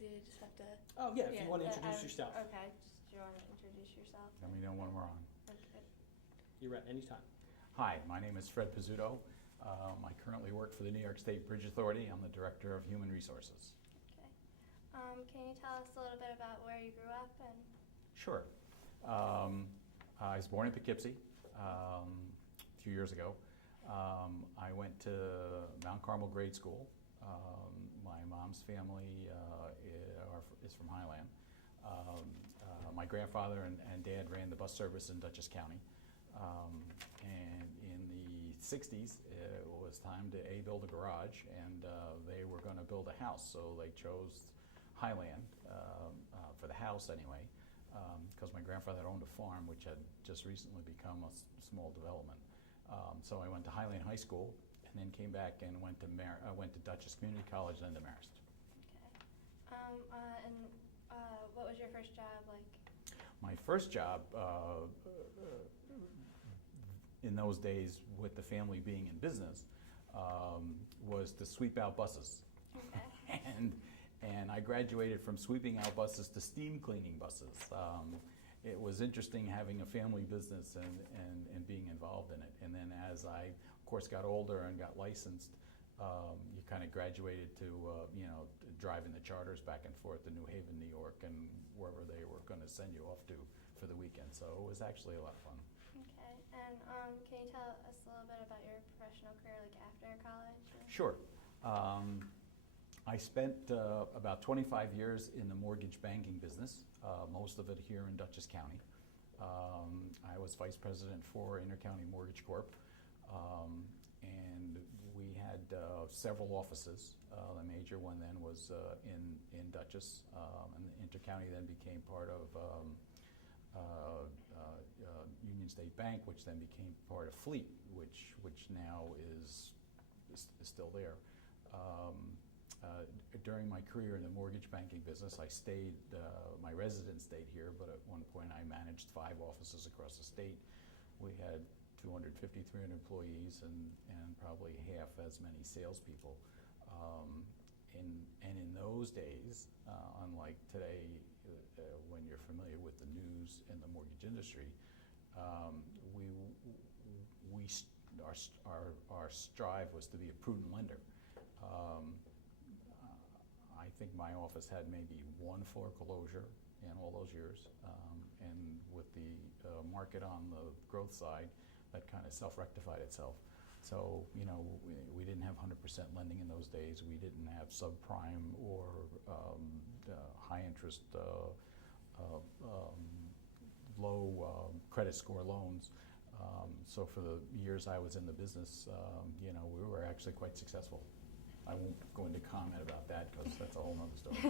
you just have to... Oh, yeah, if you want to introduce yourself. Okay, do you want to introduce yourself? Let me know when we're on. Okay. You're at any time. Hi, my name is Fred Pizzuto. I currently work for the New York State Bridge Authority. I'm the Director of Human Resources. Okay. Can you tell us a little bit about where you grew up and... Sure. I was born in Poughkeepsie a few years ago. I went to Mount Carmel grade school. My mom's family is from Highland. My grandfather and dad ran the bus service in Dutchess County. And in the 60s, it was time to build a garage, and they were going to build a house, so they chose Highland for the house anyway, because my grandfather owned a farm which had just recently become a small development. So I went to Highland High School, and then came back and went to Dutchess Community College, then to Marist. Okay. What was your first job like? My first job, in those days, with the family being in business, was to sweep out buses. Okay. And I graduated from sweeping out buses to steam cleaning buses. It was interesting having a family business and being involved in it. And then as I, of course, got older and got licensed, you kind of graduated to, driving the charters back and forth to New Haven, New York, and wherever they were going to send you off to for the weekend. So it was actually a lot of fun. Okay. And can you tell us a little bit about your professional career, like after college? Sure. I spent about 25 years in the mortgage banking business, most of it here in Dutchess County. I was vice president for Intercounty Mortgage Corp. And we had several offices. The major one then was in Dutchess, and the Intercounty then became part of Union State Bank, which then became part of Fleet, which now is still there. During my career in the mortgage banking business, I stayed, my residence stayed here, but at one point I managed 5 offices across the state. We had 250, 300 employees and probably half as many salespeople. In those days, unlike today, when you're familiar with the news in the mortgage industry, our strive was to be a prudent lender. I think my office had maybe 1 foreclosure in all those years, and with the market on the growth side, that kind of self-rectified itself. So, we didn't have 100% lending in those days. We didn't have subprime or high interest, low credit score loans. So for the years I was in the business, we were actually quite successful. I won't go into comment about that because that's a whole nother story.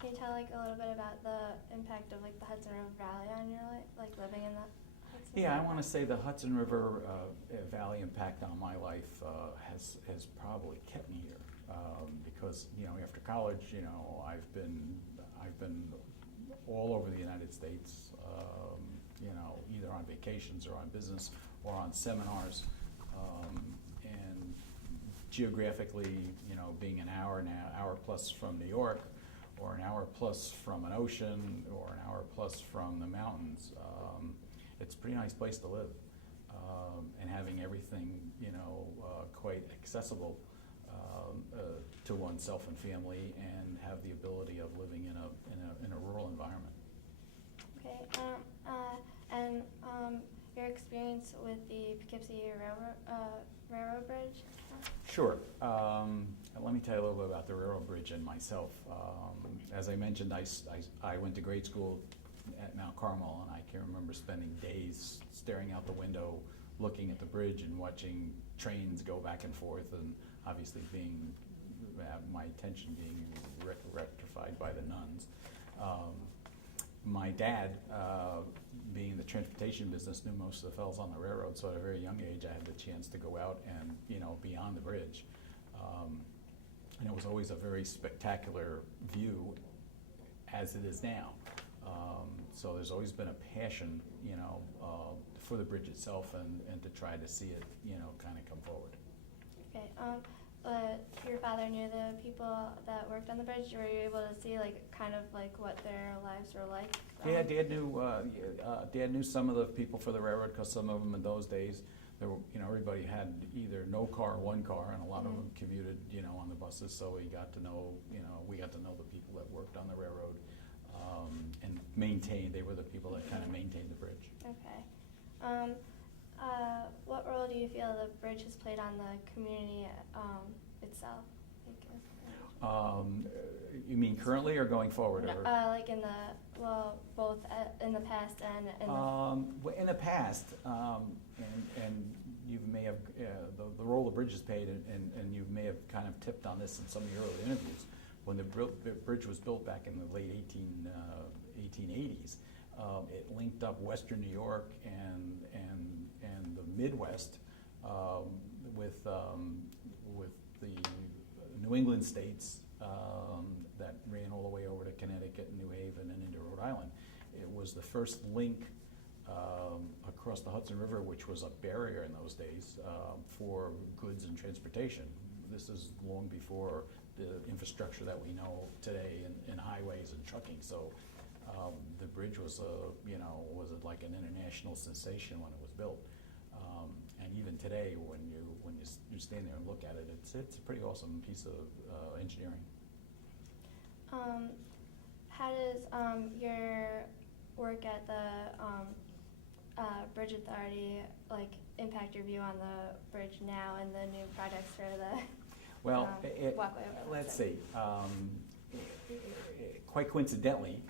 Can you tell a little bit about the impact of the Hudson River Valley on your life, living in the Hudson Yeah, River? I want to say the Hudson River Valley impact on my life has probably kept me here because after college I've been all over the United States, either on vacations or on business or on seminars, and geographically being an hour plus from New York, or an hour plus from an ocean, or an hour plus from the mountains. It's a pretty nice place to live, and having everything quite accessible to oneself and family, and have the ability of living in a rural environment. Okay, your experience with the Poughkeepsie Railroad Bridge? Sure. Let me tell you a little bit about the railroad bridge and myself. As I mentioned, I went to grade school at Mount Carmel, and I can remember spending days staring out the window, looking at the bridge and watching trains go back and forth, and obviously my attention being rectified by the nuns. My dad, being in the transportation business, knew most of the fellows on the railroad, so at a very young age I had the chance to go out and be on the bridge. And it was always a very spectacular view, as it is now. So there's always been a passion, for the bridge itself, and to try to see it, kind of come forward. Okay. your father knew the people that worked on the bridge? Were you able to see like kind of like what their lives were like? Yeah, Dad knew some of the people for the railroad, because some of them in those days, there were, everybody had either no car or one car, and a lot of them commuted, on the buses. So we got to know the people that worked on the railroad, and they were the people that kind of maintained the bridge. Okay. What role do you feel the bridge has played on the community itself? You mean currently or going forward? No, or? like both in the past and in the... Well, in the past, and you may have, the role the bridge has played, and you may have kind of tipped on this in some of your early interviews, when the bridge was built back in the late 1880s, it linked up Western New York and the Midwest with the New England states that ran all the way over to Connecticut and New Haven and into Rhode Island. It was the first link across the Hudson River, which was a barrier in those days for goods and transportation. This is long before the infrastructure that we know today in highways and trucking. So the bridge was like an international sensation when it was built. And even today, when you stand there and look at it, it's a pretty awesome piece of engineering. How does your work at the Bridge Authority like impact your view on the bridge now and the new projects for the walkway over the let's Hudson? see. Quite coincidentally,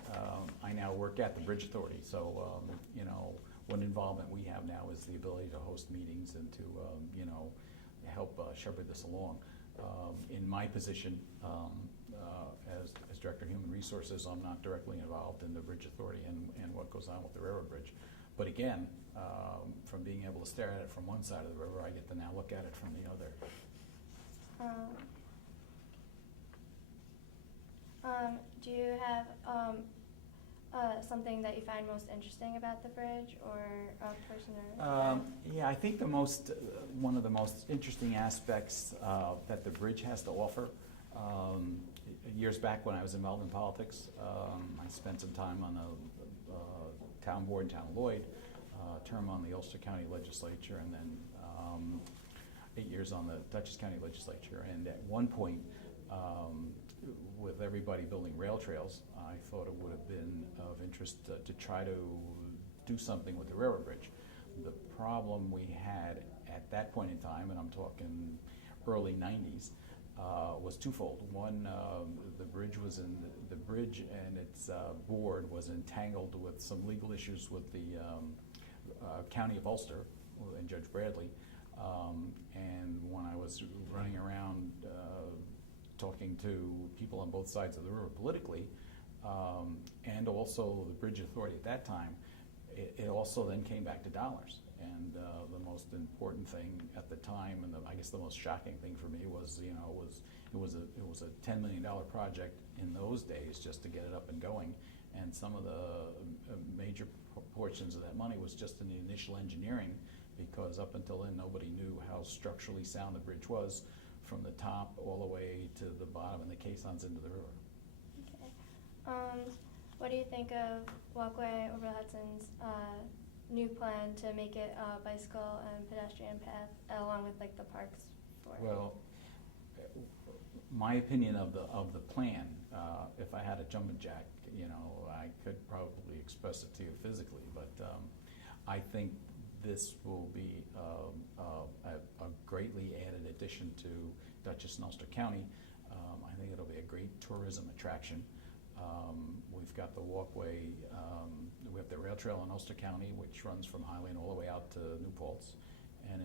I now work at the Bridge Authority. So one involvement we have now is the ability to host meetings and to help shepherd this along. In my position as Director of Human Resources, I'm not directly involved in the Bridge Authority and what goes on with the railroad bridge. But again, from being able to stare at it from one side of the river, I get to now look at it from the other. Do you have something that you find most interesting about the bridge, or a person or Yeah, I think one of the most interesting aspects that the bridge has to offer. Years back when I was involved in politics, I spent some time on the town board in Town of Lloyd, term on the Ulster County Legislature, and then 8 years on the Dutchess County Legislature. And at one point, with everybody building rail trails, I thought it would have been of interest to try to do something with the railroad bridge. The problem we had at that point in time, and I'm talking early 90s, was twofold. One, the bridge and its board was entangled with some legal issues with the County of Ulster and Judge Bradley. And when I was running around talking to people on both sides of the river politically, and also the Bridge Authority at that time, it also then came back to dollars. And the most important thing at the time, and I guess the most shocking thing for me was, it was a $10 million project in those days just to get it up and going. And some of the major portions of that money was just in the initial engineering, because up until then nobody knew how structurally sound the bridge was, from the top all the way to the bottom and the caissons into the river. Okay. What do you think of Walkway over the Hudson's new plan to make it a bicycle and pedestrian path, along with like the parks for it? Well, my opinion of the plan, if I had a jumping jack, I could probably express it to you physically, but I think this will be a greatly added addition to Dutchess and Ulster County. I think it'll be a great tourism attraction. We've got the walkway, we have the rail trail in Ulster County, which runs from Highland all the way out to New Paltz. And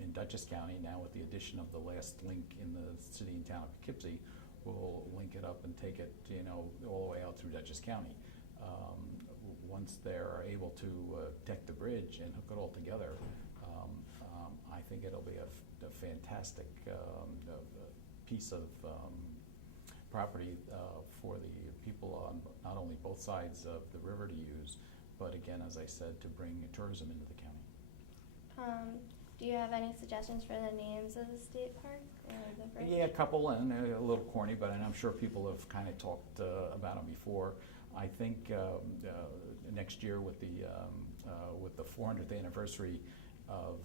in Dutchess County, now with the addition of the last link in the city and town of Poughkeepsie, we'll link it up and take it, all the way out through Dutchess County. Once they're able to deck the bridge and hook it all together, I think it'll be a fantastic piece of property for the people on not only both sides of the river to use, but again, as I said, to bring tourism into the county. Do you have any suggestions for the names of the state park or the bridge? Yeah, a couple, and a little corny, but I'm sure people have kind of talked about them before. I think next year with the 400th anniversary of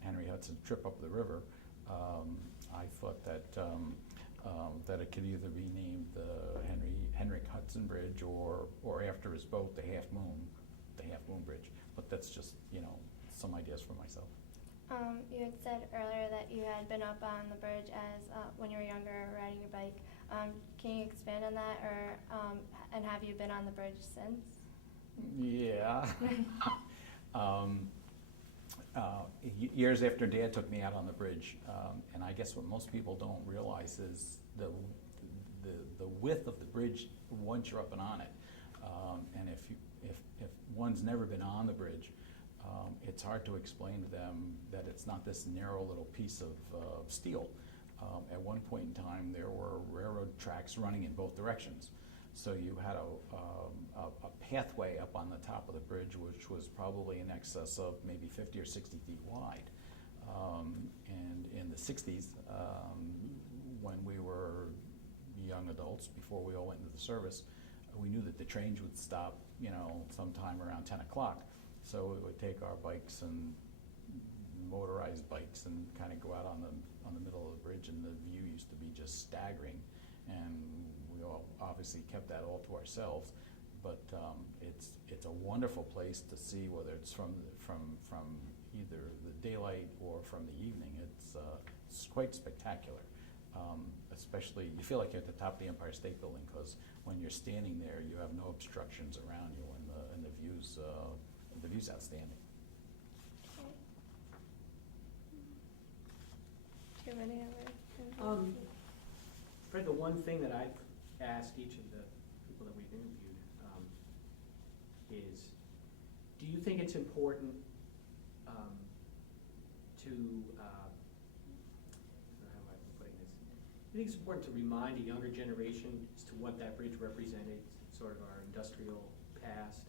Henry Hudson's trip up the river, I thought that that it could either be named the Henry Hudson Bridge or after his boat, the Half Moon Bridge. But that's just, you know, some ideas for myself. You had said earlier that you had been up on the bridge as when you were younger riding your bike. Can you expand on that, or and have you been on the bridge since? Yeah. Years after Dad took me out on the bridge, and I guess what most people don't realize is the width of the bridge once you're up and on it. And if one's never been on the bridge, it's hard to explain to them that it's not this narrow little piece of steel. At one point in time, there were railroad tracks running in both directions. So you had a pathway up on the top of the bridge, which was probably in excess of maybe 50 or 60 feet wide. And in the 60s, when we were young adults, before we all went into the service, we knew that the trains would stop, you know, sometime around 10 o'clock. So we would take our bikes and motorized bikes and kind of go out on the middle of the bridge, and the view used to be just staggering. And we all obviously kept that all to ourselves. But it's a wonderful place to see, whether it's from either the daylight or from the evening. It's quite spectacular. Especially, you feel like you're at the top of the Empire State Building, because when you're standing there, you have no obstructions around you, and the view's outstanding. Okay. Do you have any other? Fred, the one thing that I've asked each of the people that we've interviewed is, do you think it's important to, how am I putting this? Do you think it's important to remind a younger generation as to what that bridge represented, sort of our industrial past?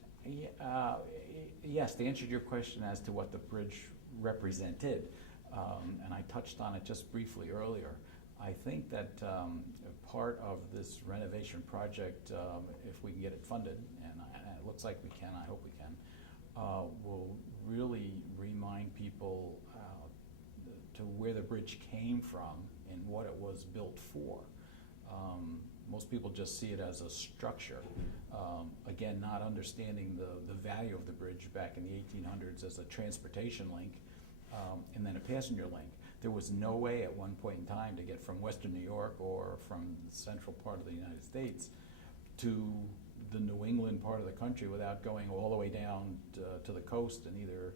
Yes, to answer your question as to what the bridge represented, and I touched on it just briefly earlier, I think that part of this renovation project, if we can get it funded, and it looks like we can, I hope we can, will really remind people to where the bridge came from and what it was built for. Most people just see it as a structure. Again, not understanding the value of the bridge back in the 1800s as a transportation link, and then a passenger link. There was no way at one point in time to get from Western New York or from the central part of the United States to the New England part of the country without going all the way down to the coast and either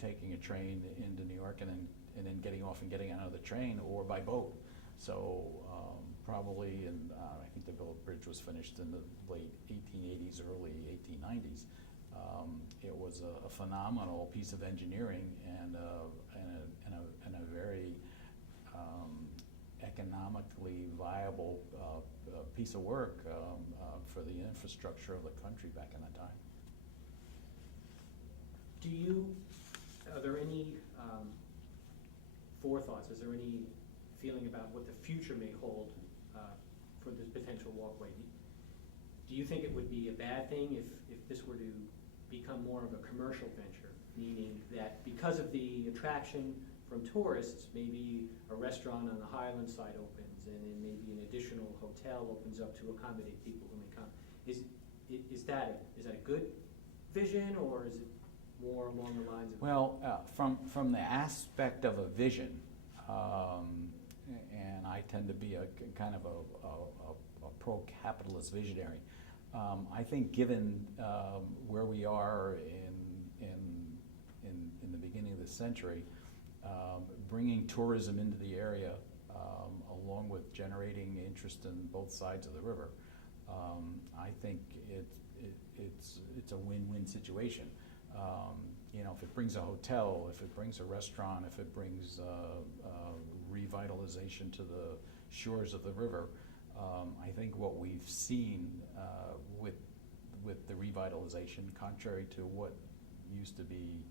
taking a train into New York and then getting off and getting another train, or by boat. So probably, and I think the bridge was finished in the late 1880s, early 1890s. It was a phenomenal piece of engineering and a very economically viable piece of work for the infrastructure of the country back in that time. Are there any forethoughts? Is there any feeling about what the future may hold for this potential walkway? Do you think it would be a bad thing if this were to become more of a commercial venture, meaning that because of the attraction from tourists, maybe a restaurant on the Highland side opens, and then maybe an additional hotel opens up to accommodate people who may come? Is that a good vision, or is it more along the lines of? Well, from the aspect of a vision, and I tend to be a kind of a pro-capitalist visionary. I think, given where we are in the beginning of the century, bringing tourism into the area, along with generating interest in both sides of the river, I think it's a win-win situation. If it brings a hotel, if it brings a restaurant, if it brings revitalization to the shores of the river, I think what we've seen with the revitalization, contrary to what used to be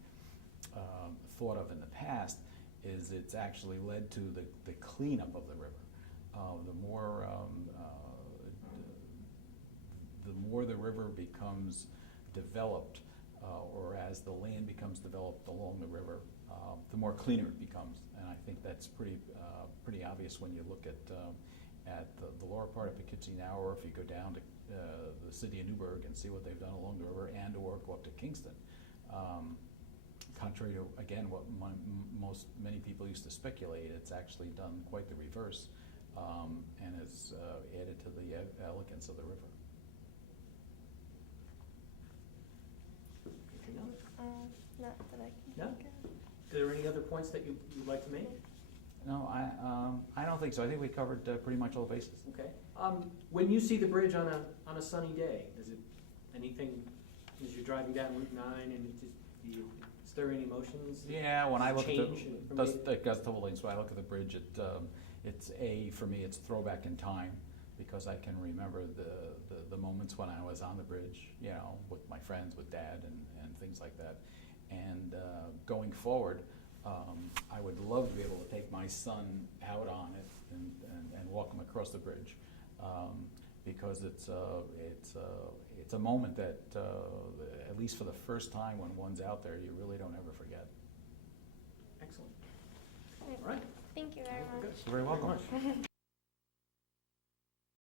thought of in the past is it's actually led to the cleanup of the river. The more the river becomes developed, or as the land becomes developed along the river, the more cleaner it becomes. And I think that's pretty obvious when you look at the lower part of Poughkeepsie now, or if you go down to the city of Newburgh and see what they've done along the river, and or go up to Kingston. Contrary to, again, what many people used to speculate, it's actually done quite the reverse, and has added to the elegance of the river. Anything else? Not that I can No? think of. Are there any other points that you'd like to make? No, I don't think so. I think we covered pretty much all the bases. Okay. When you see the bridge on a sunny day, is it anything, as you're driving down Route 9 and it just, do you stir any emotions? Yeah, when I look at Change it from does day- a couple things. When I look at the bridge, it's for me, it's throwback in time, because I can remember the moments when I was on the bridge, you know, with my friends, with Dad, and things like that. And going forward, I would love to be able to take my son out on it and walk him across the bridge, because it's a moment that, at least for the first time when one's out there, you really don't ever forget. Excellent. Great. All right. Thank you very much. You're very welcome. Thank you very much.